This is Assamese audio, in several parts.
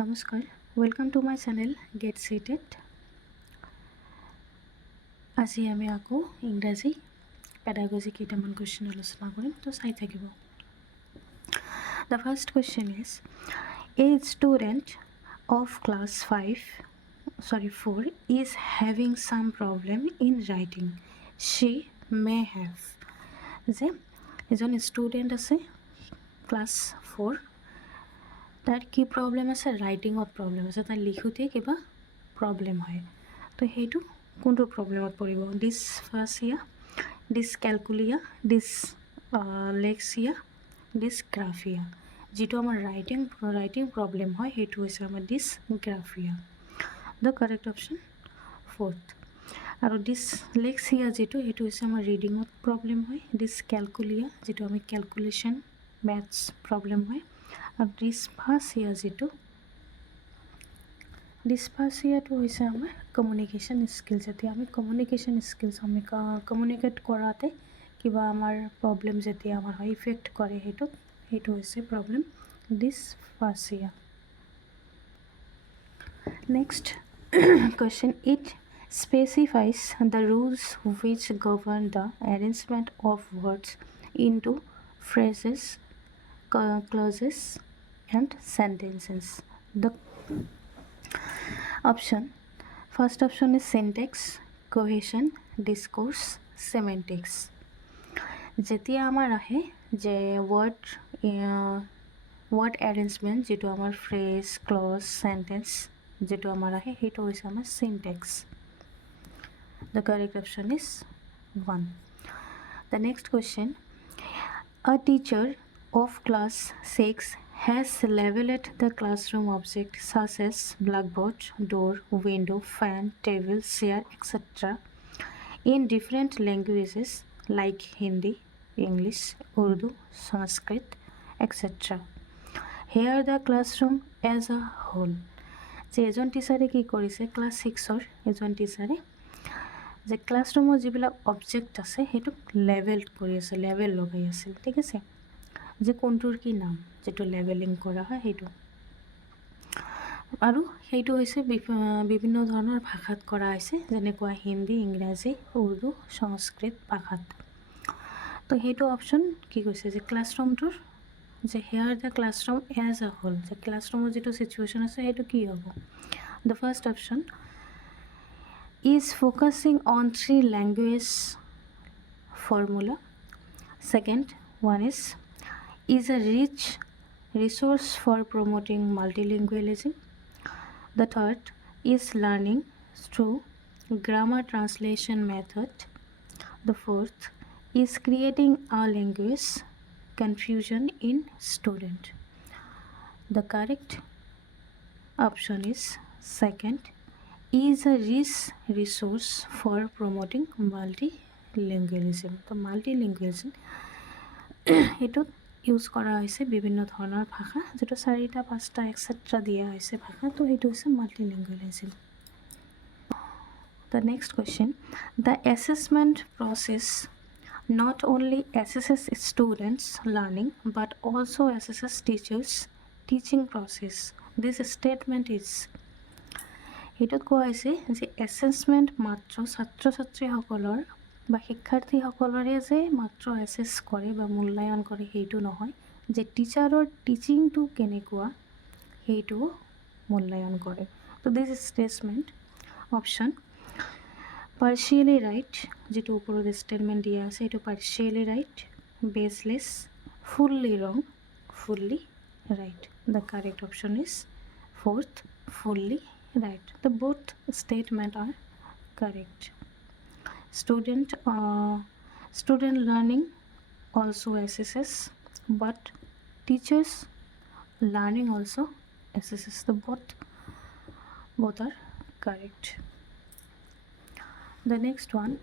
নমস্কাৰ welcome to my channel get seated আজি আমি আকৌ ইংৰাজী পেডাগজি কেইটামান কুৱেশ্যন আলোচনা কৰিম তো চাই থাকিব the first question is a student of class 4 is having some problem in writing she may have যে এজন ষ্টুডেণ্ট আছে ক্লাছ 4 তার কি প্রবলেম আছে রাইটিংত প্রবলেম আছে তার লিখোতে কিবা প্রবলেম হয় তো সেইটো কোনটো প্রবলেমত পড়িব ডিসফাসিয়া ডিসক্যালকুলিয়া ডিসলেক্সিয়া ডিসগ্রাফিয়া যেটো আমার রাইটিং প্রবলেম হয় সেইটো হৈছে আমার dysgraphia the correct option fourth আৰু ডিসলেক্সিয়া যেটো সেইটো হৈছে আমাৰ ৰিডিঙত প্ৰবলেম হয় ডিসক্যালকুলিয়া যেটো আমি ক্যালকুলেশন ম্যাথছ প্ৰবলেম হয় আৰু ডিসফাসিয়াটো হৈছে আমাৰ কমিউনিকেশ্যন স্কিলছ যেতিয়া আমি কমিউনিকেশ্যন স্কিলছ আমি কমিউনিকেট কৰাতে কিবা আমাৰ প্ৰবলেম যেতিয়া আমাৰ হয় ইফেক্ট কৰে সেইটো হৈছে problem dysphasia next question it specifies the rules which govern the arrangement of words into phrases clauses and sentences the first option is syntax cohesion discourse semantics যেতিয়া আমাৰ আহে যে word arrangement যেটো আমাৰ phrase clause sentence যেটো আমাৰ আহে সেইটো হৈছে আমাৰ syntax the correct option is 1 the next question a teacher of class 6 has labeled the classroom objects such as blackboard, door, window, fan, table, chair, etc. in different languages like Hindi, English, Urdu, Sanskrit, etc. Here the classroom as a whole. যে এজন টিচাৰে কি কৰিছে ক্লাছ 6ৰ এজন টিচাৰে যে ক্লাছৰুমৰ যিবিলাক অবজেক্ট আছে সেইটো লেভেল কৰি আছে লেভেল লগাই আছে ঠিক আছে যে কোনটোৰ কি নাম যেটো লেভেলিং কৰা হয় সেইটো আৰু সেইটো হৈছে বিভিন্ন ধৰণৰ ভাষাত কৰা হৈছে যেনেকুৱা হিন্দী ইংৰাজী উৰ্দু সংস্কৃত ভাষাত তো সেইটো অপচন কি কৈছে যে ক্লাছৰুমটোৰ যে here the classroom as a whole যে ক্লাছৰুমৰ যেটো সিচুৱেশ্যন আছে সেইটো কি হ'ব the first option is focusing on 3 language formula second one is a rich resource for promoting multilingualism the third is learning through grammar translation method the fourth is creating a language confusion in student the correct option is second is a rich resource for promoting multilingualism তো multilingualism এটো ইউজ কৰা হৈছে বিভিন্ন ধৰণৰ ভাষা যেটো 4টা 5টা এটসেট্ৰা দিয়া হৈছে ভাষা তো এটো হৈছে multilingualism the next question the assessment process not only assesses students learning but also assesses teachers teaching process this statement is এটোত কোৱা হৈছে যে এসেসমেন্ট মাত্ৰ ছাত্ৰ ছাত্ৰীসকলৰ বা শিক্ষাৰ্থীসকলৰে যে মাত্ৰ এসেস কৰে বা মূল্যায়ন কৰে সেইটো নহয় যে টিচাৰৰ টিচিংটো কেনেকুৱা সেইটো মূল্যায়ন কৰে তো this statement option partially right যেটো ওপৰত স্টেটমেন্ট দিয়া আছে এটো partially right baseless fully wrong fully right the correct option is fourth fully right the both statement are correct student learning also assesses but teachers learning also assesses the both are correct the next one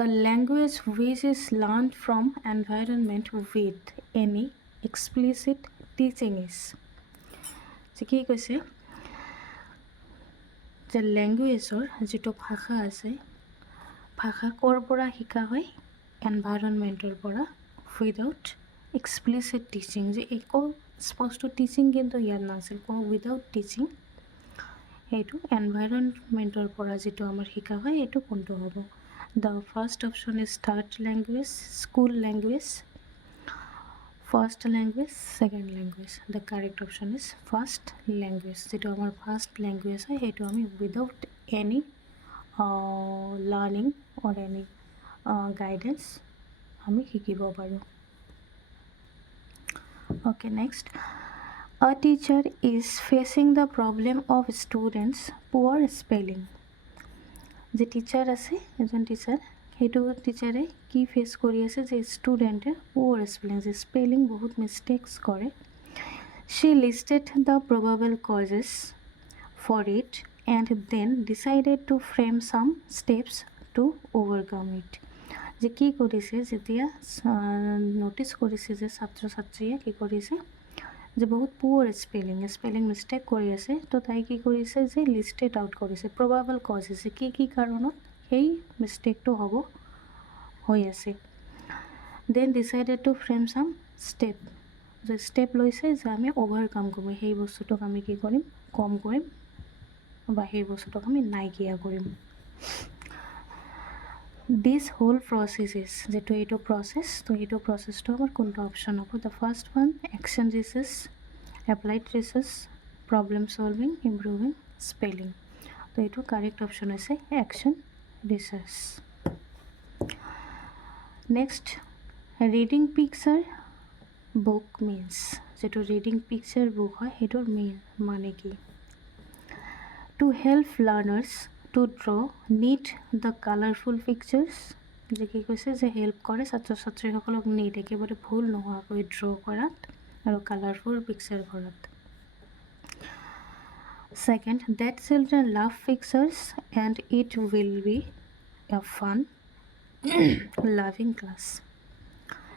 the language which is learned from environment with any explicit teaching is কি কৈছে যে ল্যাঙ্গুৱেজৰ যেটো ভাষা আছে ভাষা কৰ পৰা শিকা হয় এনভায়ৰনমেন্টৰ পৰা উইদাউট এক্সপ্লিসিট টিচিং যে একো স্পষ্ট টিচিং কিন্তু ইয়াত নাছিল, উইদাউট টিচিং এইটো এনভাইৰনমেণ্টৰ পৰা যিটো আমাৰ শিকা হয় এইটো কোনটো হ'ব? The first option is third language, school language, first language, second language. The correct option is first language. যিটো আমাৰ ফাৰ্ষ্ট লেংগুৱেজ হয় সেইটো আমি উইদাউট এনি লাৰ্ণিং অৰ এনি গাইডেন্স আমি শিকিব পাৰোঁ। Okay, next. A teacher is facing the problem of students' poor spelling. যে টিচাৰ আছে, এজন টিচাৰ, সেইটো টিচাৰে কি ফেচ কৰি আছে যে ষ্টুডেণ্টে পুৱাৰ স্পেলিং, যে স্পেলিং বহুত মিষ্টেক্স কৰে। She listed the probable causes for it and then decided to frame some steps to overcome it. যে কি কৰিছে, যেতিয়া ন'টিছ কৰিছে যে ছাত্ৰ ছাত্ৰীয়ে কি কৰিছে যে বহুত পুৱাৰ স্পেলিং মিষ্টেক কৰি আছে, তো তাই কি কৰিছে যে লিষ্টেড আউট কৰিছে প্ৰবাবল কজেছ, যে কি কি কাৰণত সেই মিষ্টেকটো হৈ আছে। দেন ডিচাইডেড টু ফ্ৰেম চাম ষ্টেপ, যে ষ্টেপ লৈছে যে আমি অভাৰকাম কৰিম, সেই বস্তুটোক আমি কি কৰিম, কম কৰিম বা সেই বস্তুটোক আমি নাইকিয়া কৰিম। দিছ হোল প্ৰচেছ ইজ, যিটো এইটো প্ৰচেছ, তো এইটো প্ৰচেছটো আমাৰ কোনটো অপশ্যন হ'ব? The first one action research, applied research, problem solving, improving spelling. তো এইটো কাৰেক্ট অপশ্যন হৈছে action research. Next, reading picture book means, যিটো ৰিডিং পিকচাৰ বুক হয় সেইটোৰ মানে কি? To help learners to draw neat the colourful pictures, যে কি কৈছে যে হেল্প কৰে ছাত্ৰ ছাত্ৰীসকলক নিট একেবাৰে ভুল নোহোৱাকৈ ড্ৰ কৰাত আৰু কালাৰফুল পিকচাৰ কৰাত। Second, that children love pictures and it will be a fun loving class.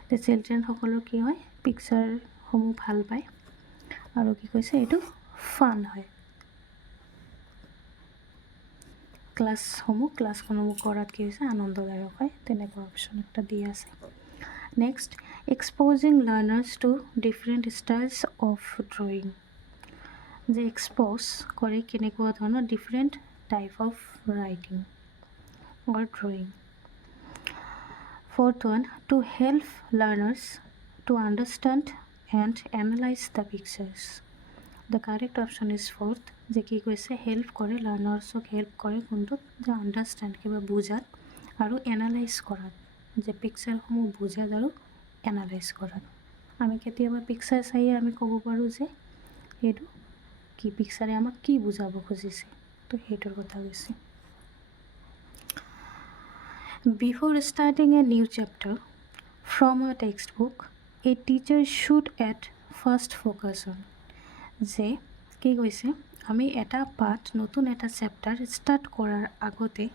যে চিলড্ৰেনসকলৰ কি হয়, পিকচাৰসমূহ ভাল পায় আৰু কি কৈছে এইটো ফান হয়, ক্লাছসমূহ কৰাত কি হৈছে আনন্দদায়ক হয়, তেনেকুৱা অপশ্যন একটা দি আছে। Next, exposing learners to different styles of drawing, যে এক্সপ'জ কৰে কেনেকুৱা ধৰণৰ different type of writing or drawing. Fourth one, to help learners to understand and analyse the pictures. The correct option is fourth, যে কি কৈছে হেল্প কৰে, লাৰ্ণাৰ্ছক হেল্প কৰে কোনটোত, যে আণ্ডাৰষ্টেণ্ড কিবা বুজাত আৰু এনালাইজ কৰাত, যে পিকচাৰসমূহ বুজাত আৰু এনালাইজ কৰাত। আমি কেতিয়াবা পিকচাৰ চাইয়ে আমি ক'ব পাৰোঁ যে সেইটো কি পিকচাৰে আমাক কি বুজাব খুজিছে, তো সেইটোৰ কথা কৈছে। Before starting a new chapter from a text book, a teacher should at first focus on, যে কি কৈছে আমি এটা পাঠ, নতুন এটা চেপ্টাৰ ষ্টাৰ্ট কৰাৰ আগতে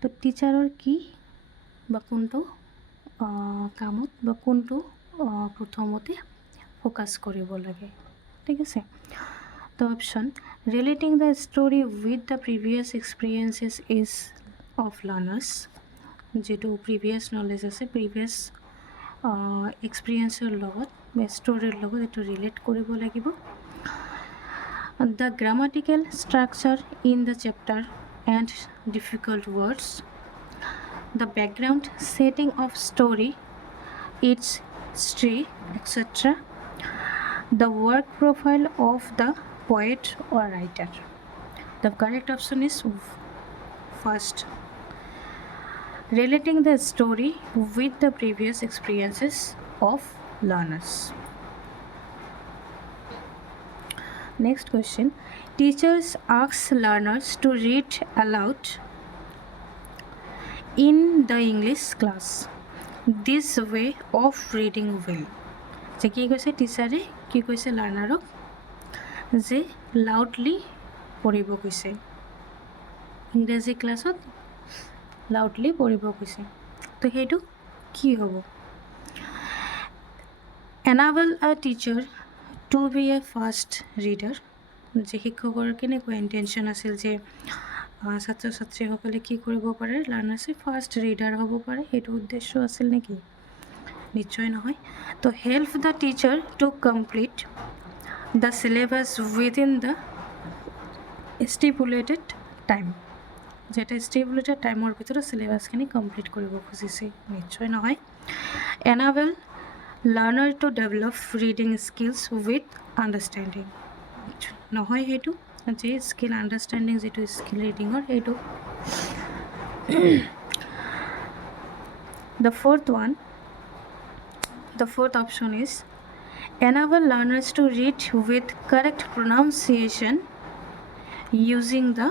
তো টিচাৰৰ কি বা কোনটো কামত বা কোনটো প্ৰথমতে ফ'কাছ কৰিব লাগে, ঠিক আছে। তো option, relating the story with the previous experiences is of learners, যিটো প্ৰিভিয়াছ নলেজ আছে, প্ৰিভিয়াছ এক্সপিৰিয়েঞ্চৰ লগত বা ষ্টৰীৰ লগত এইটো ৰিলেট কৰিব লাগিব। The grammatical structure in the chapter and difficult words, the background setting of story, its history, etc. The work profile of the poet or writer. The correct option is first, relating the story with the previous experiences of learners. Next question, teachers ask learners to read aloud in the English class. This way of reading will, যে কি কৈছে টিচাৰে কি কৈছে লাৰ্ণাৰক যে লাউডলি পঢ়িব কৈছে, ইংৰাজী ক্লাছত লাউডলি পঢ়িব কৈছে, তো সেইটো কি হ'ব? enable a teacher to be a fast reader, যে শিক্ষকৰ কেনেকুৱা ইণ্টেনশ্যন আছিল যে ছাত্ৰ ছাত্ৰীসকলে কি কৰিব পাৰে, লাৰ্ণাৰ্ছে ফাৰ্ষ্ট ৰিডাৰ হ'ব পাৰে, সেইটো উদ্দেশ্য আছিল নেকি? নিশ্চয় নহয় তো help the teacher to complete the syllabus within the stipulated time যেটা ষ্টিপুলেটেড টাইমৰ ভিতৰত সিলেবাসখিনি কমপ্লিট কৰিব খুজিছে নিশ্চয় নহয় enable learner to develop reading skills with understanding নহয় সেইটো যে স্কিল আণ্ডাৰষ্টেণ্ডিং যিটো স্কিল ৰিডিঙৰ সেইটো the fourth option is enable learners to read with correct pronunciation using the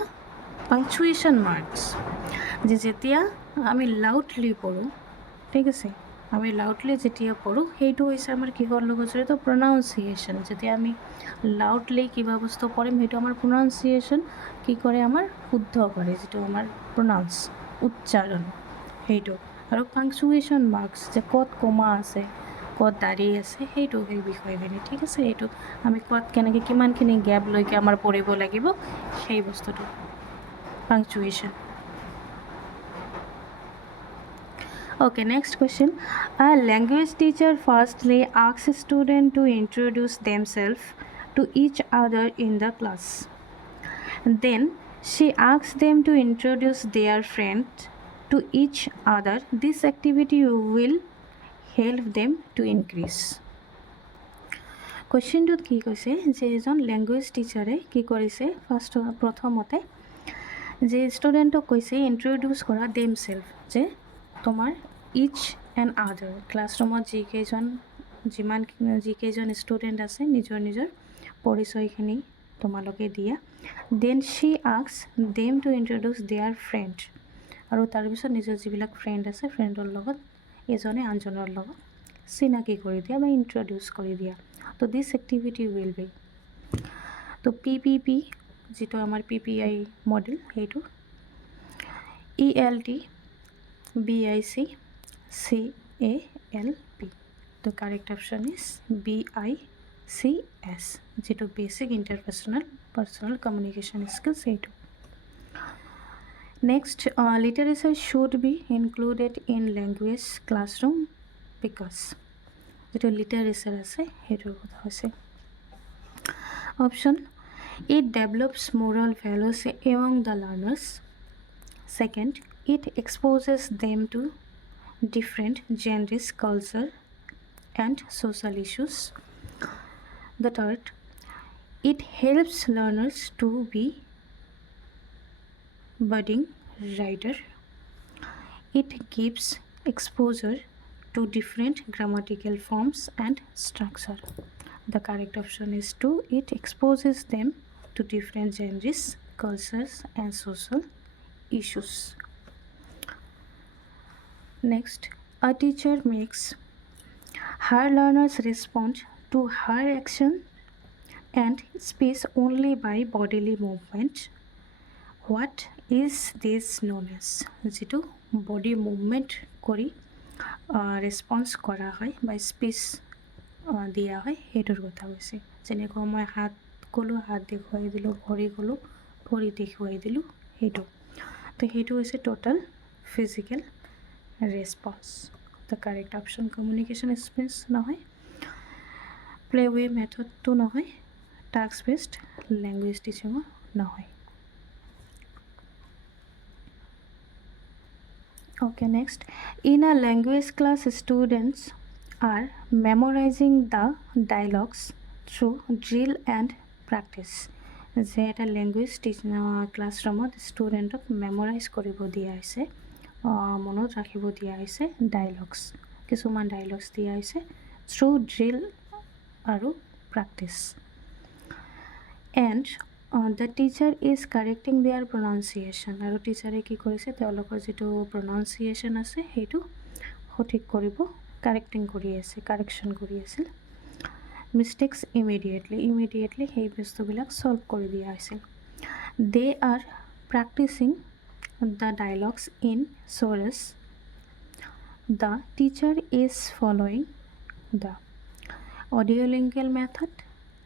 punctuation marks যে যেতিয়া আমি লাউডলি পঢ়ো ঠিক আছে আমি লাউডলি যেতিয়া পঢ়ো সেইটো হৈছে আমাৰ কিহৰ লগত জড়িত প্ৰনাউন্সিয়েশ্যন যেতিয়া আমি লাউডলি কিবা বস্তু পঢ়িম সেইটো আমাৰ প্ৰনাউন্সিয়েশ্যন কি কৰে আমাৰ শুদ্ধ কৰে যিটো আমাৰ প্ৰনাউন্স উচ্চাৰণ সেইটো আৰু পাংচুৱেশ্যন মাৰ্কছ যে ক'ত কমা আছে ক'ত দাঁড়ি আছে সেইটো সেই বিষয়খিনি ঠিক আছে এইটো আমি ক'ত কেনেকৈ কিমানখিনি গেপ লৈকে আমাৰ পঢ়িব লাগিব সেই বস্তুটো punctuation Okay, next question. A language teacher firstly asks students to introduce themselves to each other in the class. Then she asks them to introduce their friend to each other. This activity will help them to increase. কুৱেশ্যনটোত কি কৈছে যে এজন লেংগুৱেজ টিচাৰে কি কৰিছে প্ৰথমতে যে ষ্টুডেণ্টক কৈছে ইণ্ট্ৰডিউচ কৰা দেম চেল্ফ যে তোমাৰ ইচ এণ্ড আদাৰ ক্লাছৰুমত যিকেইজন ষ্টুডেণ্ট আছে নিজৰ নিজৰ পৰিচয়খিনি তোমালোকে দিয়া then she asks them to introduce their friend আৰু তাৰপিছত নিজৰ যিবিলাক ফ্ৰেণ্ড আছে ফ্ৰেণ্ডৰ লগত এজনে আনজনৰ লগত চিনাকি কৰি দিয়া বা ইণ্ট্ৰডিউচ কৰি দিয়া তো দিছ এক্টিভিটি উইল বি তো PPP যিটো আমাৰ PPI মডেল সেইটো ELT BIC CALP the correct option is BICS যেটো basic interpersonal personal communication skills সেইটো next literature should be included in language classroom because যেটো literature আছে সেইটোৰ কথা হৈছে option it develops moral values among the learners second it exposes them to different genders, culture, and social issues. The third, it helps learners to be budding writer. It gives exposure to different grammatical forms and structure. The correct option is 2. It exposes them to different genders, cultures, and social issues. Next, a teacher makes her learners respond to her action and speech only by bodily movement. What is this known as? যেটো body movement কৰি ৰেসপন্স কৰা হয় বা স্পীচ দিয়া হয় সেইটোৰ কথা কৈছে যেনেকৈ মই হাত ক'লোঁ হাত দেখুৱাই দিলোঁ ভৰি ক'লোঁ ভৰি দেখুৱাই দিলোঁ সেইটো তো সেইটো হৈছে total physical response. The correct option communication skills নহয় playway method to নহয় task based language teaching নহয় okay next in a language class students are memorizing the dialogues through drill and practice যে এটা লেংগুৱেজ ক্লাছৰুমত ষ্টুডেণ্টক মেমৰাইজ কৰিব দিয়া হৈছে মনত ৰাখিব দিয়া হৈছে ডায়লগছ কিছুমান ডায়লগছ দিয়া হৈছে থ্ৰু ড্ৰিল আৰু practice and the teacher is correcting their pronunciation আৰু টিচাৰে কি কৰিছে তেওঁলোকৰ যিটো প্ৰনাউন্সিয়েশ্যন আছে সেইটো সঠিক কৰিব কাৰেক্টিং কৰি আছে কাৰেকশ্যন কৰি আছিল মিষ্টেক্স ইমিডিয়েটলি সেই বস্তুবিলাক সলভ কৰি দিয়া হৈছিল দে R practising the dialogues in chorus. The teacher is following the audiolingual method,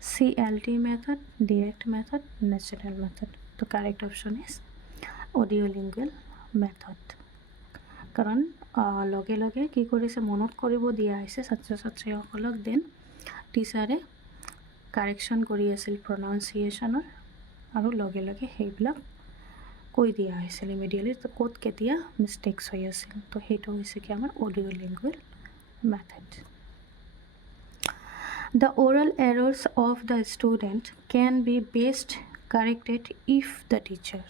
CLT method, direct method, natural method. The correct option is audiolingual method. কারণ লগে লগে কি কৰিছে মনত কৰিব দিয়া হৈছে ছাত্ৰ ছাত্ৰীসকলক। দেন টিচাৰে কাৰেকশ্যন কৰি আছিল প্ৰনাউন্সিয়েশ্যনৰ আৰু লগে লগে সেইবিলাক কৈ দিয়া হৈছিল ইমিডিয়েটলি ক'ত কেতিয়া মিষ্টেক্স হৈ আছিল। তো সেইটো হৈছে কি আমাৰ audio' lingual method. The oral errors of the student can be best corrected if the teacher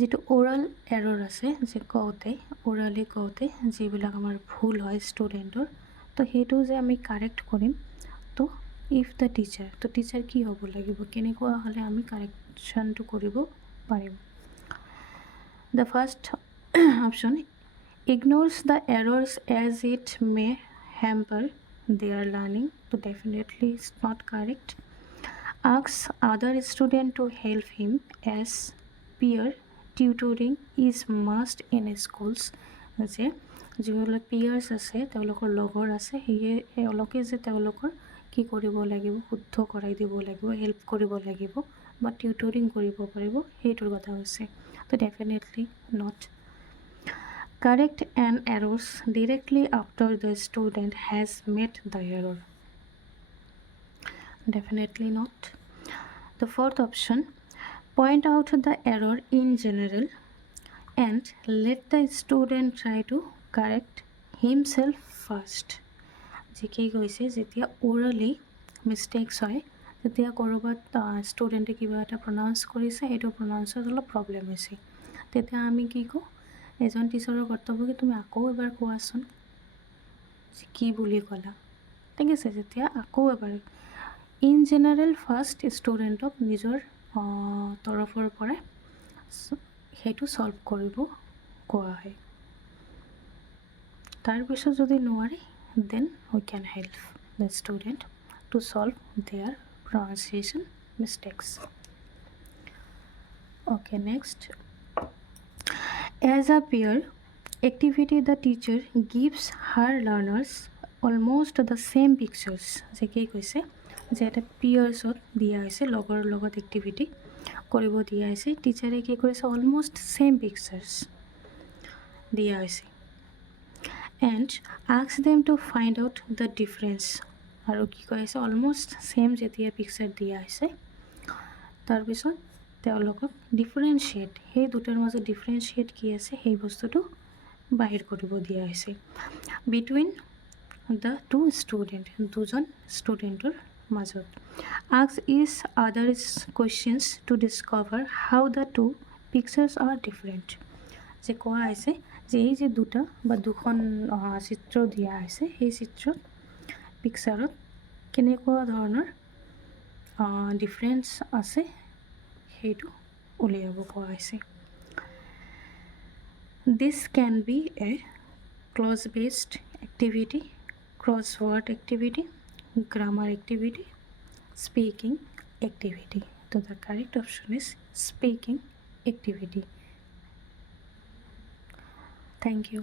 যিটো ওৰাল এৰৰ আছে যে কওঁতে ওৰালি কওঁতে যিবিলাক আমাৰ ভুল হয় ষ্টুডেণ্টৰ, তো সেইটো যে আমি কাৰেক্ট কৰিম। তো ইফ দ্য টিচাৰ, তো টিচাৰ কি হ'ব লাগিব, কেনেকুৱা হ'লে আমি কাৰেকশ্যনটো কৰিব পাৰিম। The first option ignores the errors as it may hamper their learning, তো definitely it's not correct. Ask other student to help him as peer tutoring is must in schools, যে যিবিলাক পিয়াৰ্ছ আছে তেওঁলোকৰ লগৰ আছে সেয়ে এওঁলোকে যে তেওঁলোকৰ কি কৰিব লাগিব, শুদ্ধ কৰাই দিব লাগিব, হেল্প কৰিব লাগিব বা টিউটৰিং কৰিব পাৰিব, সেইটোৰ কথা হৈছে। তো definitely not. Correct N errors directly after the student has made the error, definitely not. The fourth option point out the error in general and let the student try to correct himself first, যে কি কৈছে যেতিয়া ওৰালি মিষ্টেক্স হয় তেতিয়া ক'ৰবাত ষ্টুডেণ্টে কিবা এটা প্ৰনাউন্স কৰিছে, সেইটো প্ৰনাউন্সত অলপ প্ৰব্লেম হৈছে, তেতিয়া আমি কি কওঁ, এজন টিচাৰৰ কৰ্তব্য কি তুমি আকৌ এবাৰ কোৱাচোন যে কি বুলি ক'লা, ঠিক আছে। যেতিয়া আকৌ এবাৰ ইন জেনেৰেল ফাৰ্ষ্ট ষ্টুডেণ্টক নিজৰ তৰফৰ পৰা সেইটো ছল্ভ কৰিব কোৱা হয়। তাৰপিছত যদি নোৱাৰে then we can help the student to solve their pronunciation mistakes. Okay, next as a pair activity the teacher gives her learners almost the same pictures, যে কি কৈছে যে এটা পিয়াৰ্ছত দিয়া হৈছে লগৰ লগত এক্টিভিটি কৰিব দিয়া হৈছে, টিচাৰে কি কৰিছে অলম'ষ্ট ছেম পিকচাৰ্ছ দিয়া হৈছে and ask them to find out the difference, আৰু কি কৰিছে অলম'ষ্ট ছেম যেতিয়া পিকচাৰ দিয়া হৈছে তাৰপিছত তেওঁলোকক ডিফাৰেঞ্চিয়েট, সেই দুটাৰ মাজত ডিফাৰেঞ্চিয়েট কি আছে সেই বস্তুটো বাহিৰ কৰিব দিয়া হৈছে বিটুইন দ্য টু ষ্টুডেণ্ট, দুজন ষ্টুডেণ্টৰ মাজত। Ask each others questions to discover how the two pictures are different, যে কোৱা হৈছে যে এই যে দুটা বা দুখন চিত্ৰ দিয়া হৈছে সেই চিত্ৰত পিকচাৰত কেনেকুৱা ধৰণৰ ডিফাৰেঞ্চ আছে সেইটো উলিয়াব কোৱা হৈছে। This can be a cloze based activity, crossword activity, grammar activity, speaking activity. So the correct option is speaking activity. Thank you.